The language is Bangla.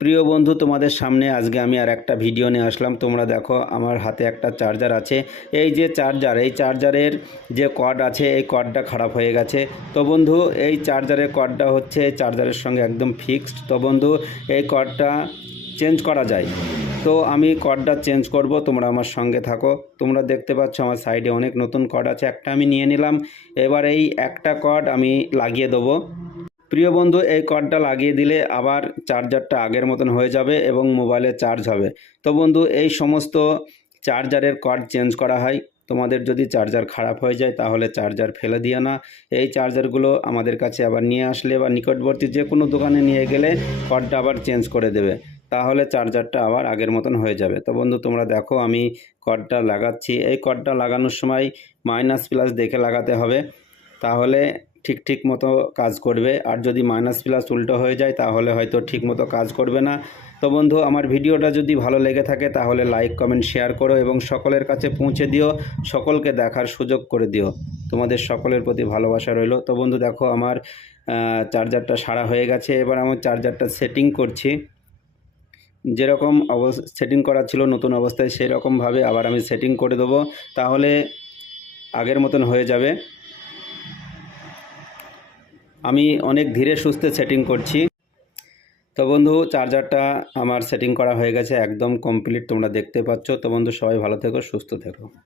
প্রিয় বন্ধু, তোমাদের সামনে আজকে আমি আর একটা ভিডিও নিয়ে আসলাম। তোমরা দেখো আমার হাতে একটা চার্জার আছে। এই যে এই চার্জারের যে কর্ড আছে, এই কর্ডটা খারাপ হয়ে গেছে। তো বন্ধু, এই চার্জারের কর্ডটা হচ্ছে চার্জারের সঙ্গে একদম ফিক্সড। তো বন্ধু, এই কর্ডটা চেঞ্জ করা যায়। তো আমি কর্ডটা চেঞ্জ করব, তোমরা আমার সঙ্গে থাকো। তোমরা দেখতে পাচ্ছ আমার সাইডে অনেক নতুন কর্ড আছে, একটা আমি নিয়ে নিলাম। এবার এই একটা কর্ড আমি লাগিয়ে দেবো। প্রিয় বন্ধু, এই কর্ডটা লাগিয়ে দিলে আবার চার্জারটা আগের মতন হয়ে যাবে এবং মোবাইলে চার্জ হবে। তো বন্ধু, এই সমস্ত চার্জারের কর্ড চেঞ্জ করা হয়। তোমাদের যদি চার্জার খারাপ হয়ে যায় তাহলে চার্জার ফেলে দিও না। এই চার্জারগুলো আমাদের কাছে আবার নিয়ে আসলে বা নিকটবর্তী যে কোনো দোকানে নিয়ে গেলে কর্ডটা আবার চেঞ্জ করে দেবে, তাহলে চার্জারটা আবার আগের মতন হয়ে যাবে। তো বন্ধু, তোমরা দেখো আমি কর্ডটা লাগাচ্ছি। এই কর্ডটা লাগানোর সময় মাইনাস প্লাস দেখে লাগাতে হবে, তাহলে ঠিক মতো কাজ করবে। আর যদি মাইনাস প্লাস উল্টো হয়ে যায় তাহলে হয়তো ঠিক মতো কাজ করবে না। তো বন্ধু, আমার ভিডিওটা যদি ভালো লেগে থাকে তাহলে লাইক কমেন্ট শেয়ার করো এবং সকলের কাছে পৌঁছে দিও, সকলকে দেখার সুযোগ করে দিও। তোমাদের সকলের প্রতি ভালোবাসা রইল। তো বন্ধু দেখো আমার চার্জারটা সারা হয়ে গেছে। এবার আমার চার্জারটা সেটিং করছি। যেরকম সেটিং করা ছিল নতুন অবস্থায় সেই রকমভাবে আবার আমি সেটিং করে দেবো, তাহলে আগের মতন হয়ে যাবে। আমি অনেক ধীরে সুস্থে সেটিং করছি। তো বন্ধু, চার্জারটা আমার সেটিং করা হয়ে গেছে, একদম কমপ্লিট, তোমরা দেখতে পাচ্ছ। তো বন্ধু, সবাই ভালো থেকো, সুস্থ থেকো।